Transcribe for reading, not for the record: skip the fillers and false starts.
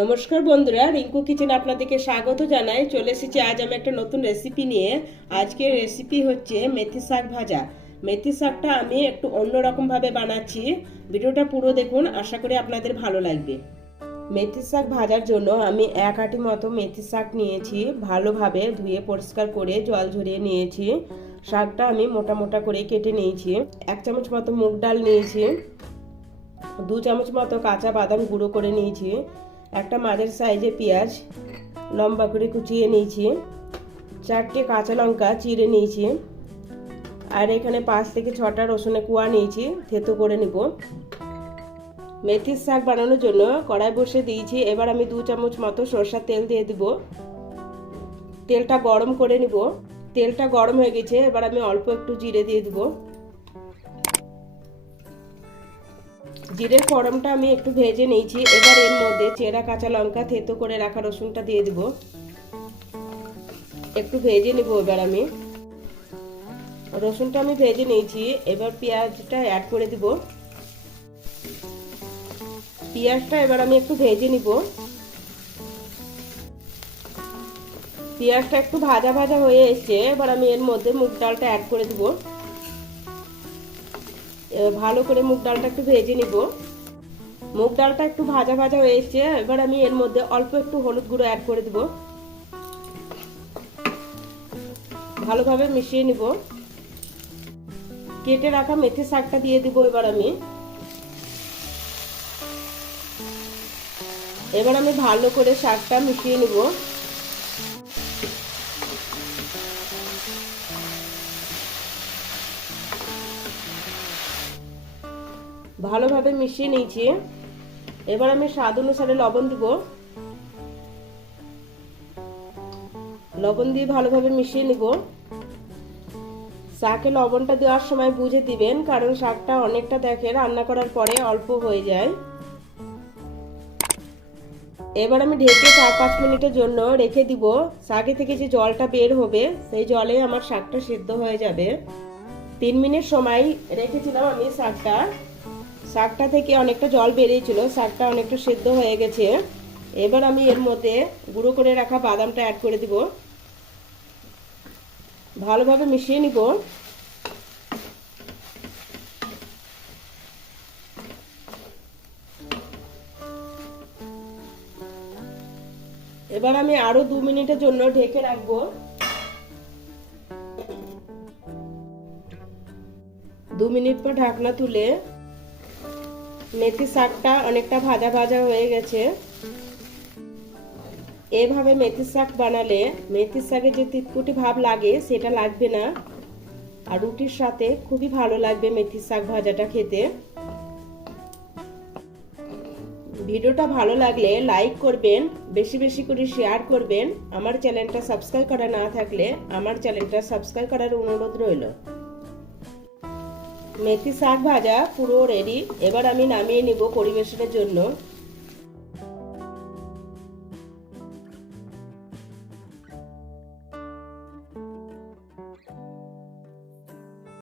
নমস্কার বন্ধুরা, রিঙ্কু কিচেন আপনাদেরকে স্বাগত জানাই। চলে এসেছি আজ আমি একটা নতুন রেসিপি নিয়ে। আজকের রেসিপি হচ্ছে মেথি শাক ভাজা। মেথি শাকটা আমি একটু অন্যরকম ভাবে বানাচ্ছি। ভিডিওটা পুরো দেখুন, আশা করি আপনাদের ভালো লাগবে। মেথি শাক ভাজার জন্য আমি 1 আটি মতো মেথি শাক নিয়েছি। ভালোভাবে ধুয়ে পরিষ্কার করে জল ঝরিয়ে নিয়েছি। শাকটা আমি মোটা মোটা করে কেটে নিয়েছি। 1 চামচ মতো মুগ ডাল নিয়েছি। 2 চামচ মতো কাঁচা বাদাম গুঁড়ো করে নিয়েছি। একটা মাঝারি সাইজের পেঁয়াজ লম্বা করে কুচিয়ে নিয়েছি। 4টে কাঁচা লঙ্কা চিড়ে নিয়েছি। আর এখানে 5 থেকে 6টা রসুনের কোয়া নিয়েছি, থেতো করে নিব। মেথির শাক বানানোর জন্য কড়াই বসে দিয়েছি। এবার আমি 2 চামচ মতো সরষের তেল দিয়ে দিব। তেলটা গরম করে নিব। তেলটা গরম হয়ে গেছে, এবার আমি অল্প একটু জিরে দিয়ে দিব। জিরের ফোড়নটা আমি একটু ভেজে নিয়েছি। এবার এর মধ্যে চেরা কাঁচা লঙ্কা থেতো করে রাখা রসুনটা দিয়ে দিব। একটু ভেজে নিব। এবার আমি রসুনটা ভেজে নিয়েছি। এবার পেঁয়াজটা অ্যাড করে দিব। পেঁয়াজটা এবার আমি একটু ভেজে নিব। পেঁয়াজটা একটু ভাজা ভাজা হয়ে এসেছে। এবার আমি এর মধ্যে মুগ ডালটা অ্যাড করে দিব। ভালো করে মুগ ডালটা একটু ভেজে নিব। মুগ ডালটা একটু ভাজা ভাজা হয়ে এসেছে। এবার আমি এর মধ্যে অল্প একটু হলুদ গুঁড়ো অ্যাড করে দিব। ভালোভাবে মিশিয়ে নিব। কেটে রাখা মেথি শাকটা দিয়ে দিব। এবার আমি ভালো করে শাকটা মিশিয়ে নিব। ভালোভাবে মিশিয়ে নিয়েছি। এবার আমি স্বাদ অনুসারে লবণ দিব। লবণ দিয়ে ভালোভাবে মিশিয়ে নিব। শাকে লবণটা দেওয়ার সময় বুঝে দিবেন, কারণ শাকটা অনেকটা দেখে রান্না করার পরে অল্প হয়ে যায়। এবার আমি ঢেকে 4-5 মিনিটের জন্য রেখে দিব। শাকে থেকে যে জলটা বের হবে সেই জলে আমার শাকটা সিদ্ধ হয়ে যাবে। 3 মিনিট সময় রেখেছিলাম আমি শাকটা থেকে অনেকটা জল বেরিয়েছিল। শাকটা অনেকটা সিদ্ধ হয়ে গেছে। এবার আমি এর মধ্যে গুঁড়ো করে রাখা বাদামটা অ্যাড করে দিব। ভালোভাবে মিশিয়ে নিব। এবার আমি আরো 2 মিনিটের জন্য ঢেকে রাখবো। 2 মিনিট পর ঢাকনা তুলে মেথি শাকটা অনেকটা ভাজা ভাজা হয়ে গেছে। এভাবে মেথি শাক বানালে মেথি শাকে যে তিতকুটি ভাব লাগে সেটা লাগবে না। আর রুটির সাথে খুবই ভালো লাগবে মেথি শাক ভাজাটা খেতে। ভিডিওটা ভালো লাগলে লাইক করবেন, বেশি বেশি করে শেয়ার করবেন। আমার চ্যানেলটা সাবস্ক্রাইব করা না থাকলে আমার চ্যানেলটা সাবস্ক্রাইব করার অনুরোধ রইল। মেথি শাক ভাজা পুরো রেডি। এবার আমি নামিয়ে নিব পরিবেশনের জন্য।